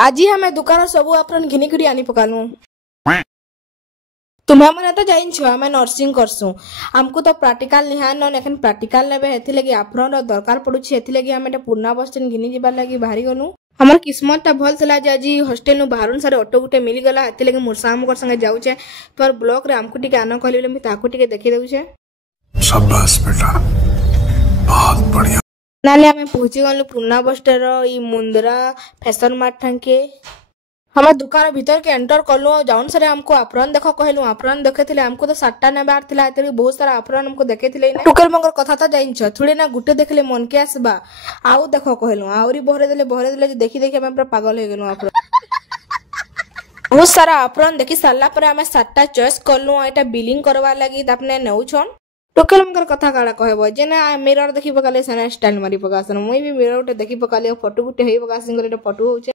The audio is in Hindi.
आज ही हमें दुकान सब आपन घिनी करी आनी पकालू। तुम्हें मैंने तो जाइन छो हमें नर्सिंग करसु हमको तो प्रैक्टिकल निहान न एखन प्रैक्टिकल नेबे हेथि लगी आपन दरकार पडुछि हेथि लगी हमें पुरना बस स्टैंड घिनी जिबार लगी बाहरी गनु। हमर किस्मत ता भल थला जे आज हॉस्टल नु बाहरन सारे ऑटो गुटे मिली गला हेथि लगी मोर साम कर संगे जाउछे तोर ब्लॉक रे हमको टिके आनो कहले मी ताको टिके देखि देउछे। शाबाश बेटा बहुत बढ़िया। नाले हमें पहुंची गलु पुरना बस स्टैंड ई मुंद्रा फैशन मार्ट ठंके हम दुकान भीतर के एंटर कलु जाउन सारे हमको आप्रन देखो कहलु आप्रन देखेथिले हमको तो 7टा नेबार थिला एतरी बहुत सारा आप्रन हमको देखेथिले ना टुकेल मंगर कथा त जाइन्छ थोड़े ना गुटे देखले मन के आसबा आउ देखो कहलु आउरी बहरे देले देखि देखि हम पूरा पागल हो गेलु आप्रन बहुत सारा आप्रन देखि साला पर हमें 7टा चॉइस कलु एटा बिलिंग करवा लागि तापने नेउछन टोकेल मंगर कथा काला कहबो जे ना मिरर देखि पकाले सना स्टाइल मारी पकासन मुई भी मिरर उटे देखि पकाले फोटो गुटे हेइ पकासिन करे फोटो होचे।